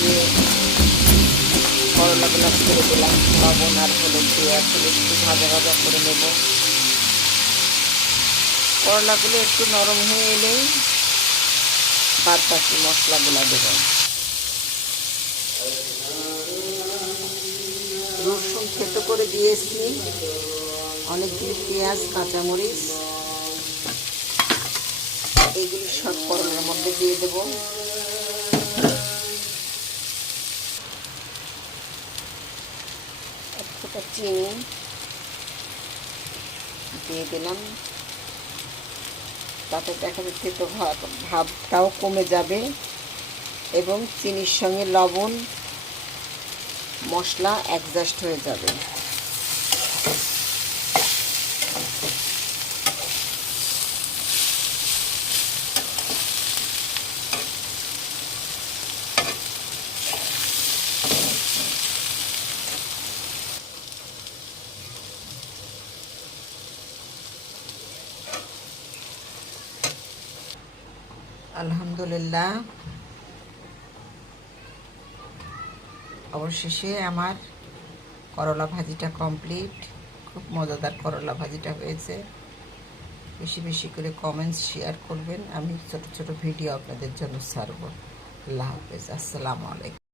দিয়ে করলাগুলো ছেড়ে দিলাম, লবণ আর হলুদ দিয়ে এখন একটু ভাজা ভাজা করে নেব। করলাগুলো একটু নরম হয়ে এলেই বাদ বাকি মশলাগুলো দেব। রসুন থেতো করে দিয়েছি, অনেকগুলি পেঁয়াজ, কাঁচামরিচ, এইগুলি সব করলার মধ্যে দিয়ে দেব। এক ফোঁটা চিনি দিয়ে দিলাম, তাতে দেখা যাচ্ছে তো ভাবটাও কমে যাবে এবং চিনির সঙ্গে লবণ মশলা অ্যাডজাস্ট হয়ে যাবে। আলহামদুলিল্লাহ, অবশেষে আমার করলা ভাজিটা কমপ্লিট। খুব মজাদার করলা ভাজিটা হয়েছে। বেশি বেশি করে কমেন্টস শেয়ার করবেন, আমি ছোট ছোট ভিডিও আপনাদের জন্য ছাড়ব। আল্লাহ হাফেজ, আসসালামু আলাইকুম।